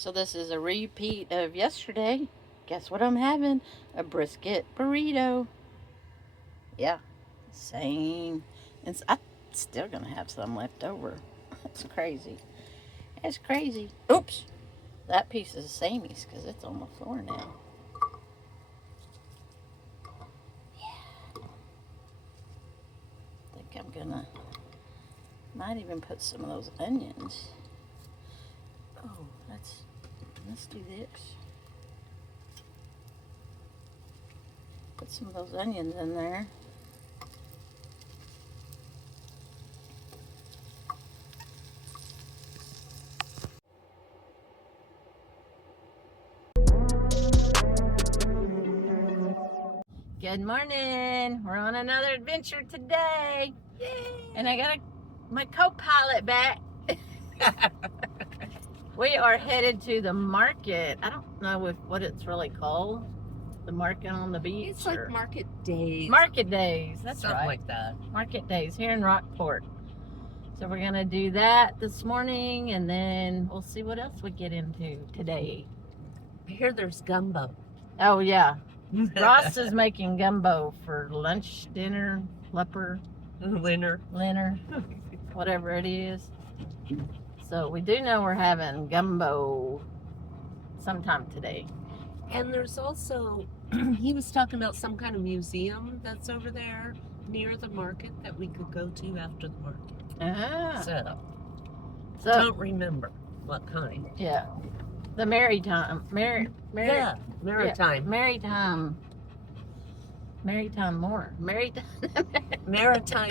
So this is a repeat of yesterday. Guess what I'm having? A brisket burrito. Yeah, same. I'm still gonna have some left over. That's crazy. That's crazy. Oops. That piece is Sammy's because it's on the floor now. Yeah. I think I'm gonna, might even put some of those onions. Oh, let's do this. Put some of those onions in there. Good morning. We're on another adventure today. Yay. And I got my co-pilot back. We are headed to the market. I don't know what it's really called. The market on the beach. It's like market days. Market days. That's something right. like that. Market days here in Rockport. So we're gonna do that this morning, and then we'll see what else we get into today. I hear there's gumbo. Oh yeah. Ross is making gumbo for lunch, dinner, Dinner, whatever it is. So we do know we're having gumbo sometime today. And there's also, he was talking about some kind of museum that's over there near the market that we could go to after the market. Ah. So don't remember what kind. Yeah. The Maritime. Maritime. Yeah, Maritime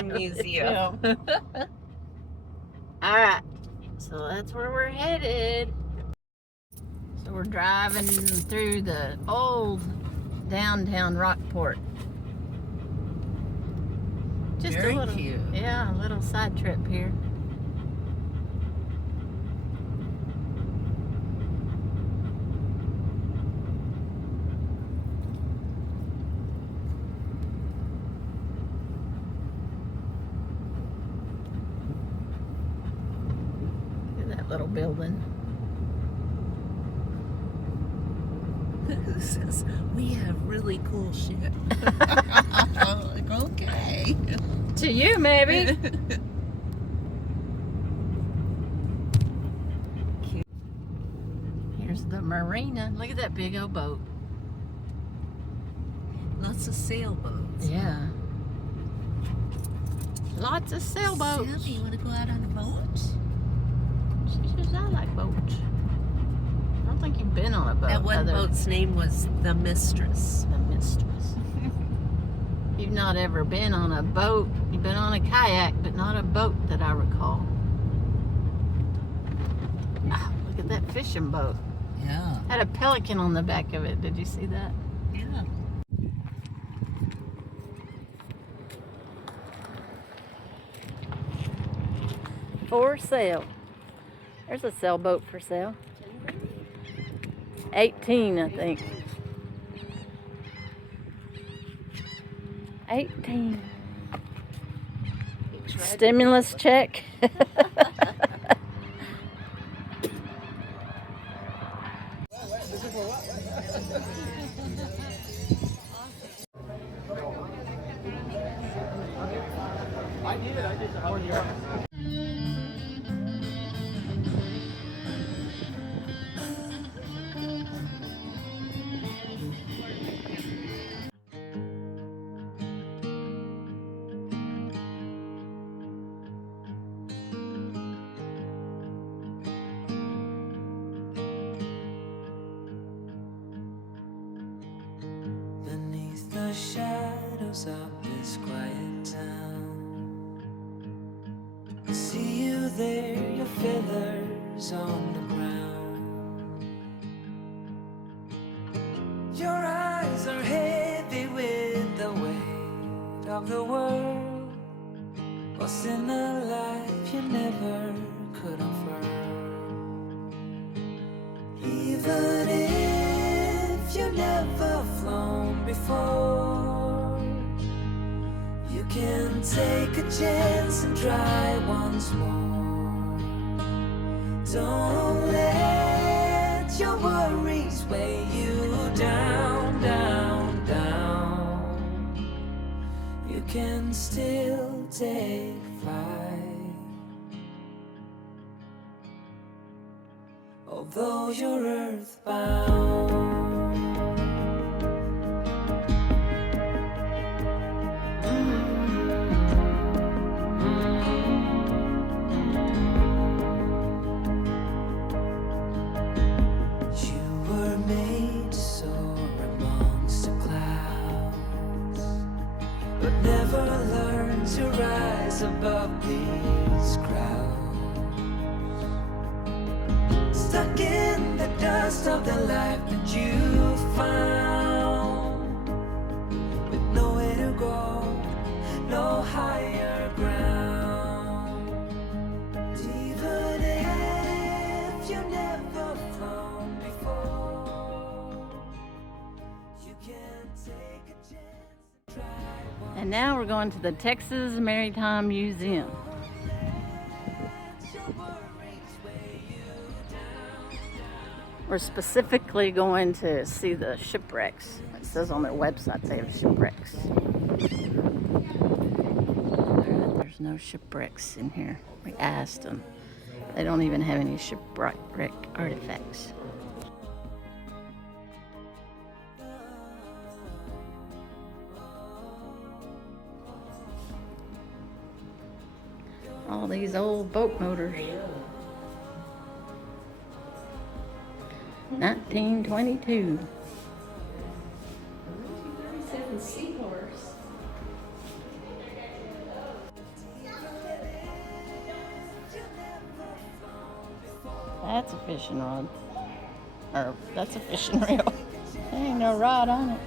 Museum. All right. So that's where we're headed. So we're driving through the old downtown Rockport. Just Very a little cute. Yeah, a little side trip here. Look at that little building. Says we have really cool shit. Like, okay. To you, maybe. Here's the marina. Look at that big old boat. Lots of sailboats. Yeah. Lots of sailboats. Sammy, you want to go out on a boat? She says, I like boats. I don't think you've been on a boat. That one boat's name was the Mistress. The Mistress. You've not ever been on a boat. You've been on a kayak, but not a boat that I recall. Ah, look at that fishing boat. Yeah. Had a pelican on the back of it. Did you see that? Yeah. For sale. There's a sailboat for sale. 18, I think. 18. Stimulus check. Beneath the shadows of this quiet town, I see you there, your feathers on the ground. Your eyes are heavy with the weight of the world, what's in a life you never could unfurl. Even if you never flown before, you can take a chance and try once more. Don't let worries weigh you down, down, down, you can still take flight. Although you're earthbound. Never learn to rise above these crowds, stuck in the dust of the life that you found, with nowhere to go, no higher ground. Even if you never flown before, you can take a chance and try. And now we're going to the Texas Maritime Museum. We're specifically going to see the shipwrecks. It says on their website they have shipwrecks. There's no shipwrecks in here. We asked them. They don't even have any shipwreck artifacts. All these old boat motors. 1922. 1937 Seahorse. That's a fishing rod. Or that's a fishing reel. There ain't no rod on it.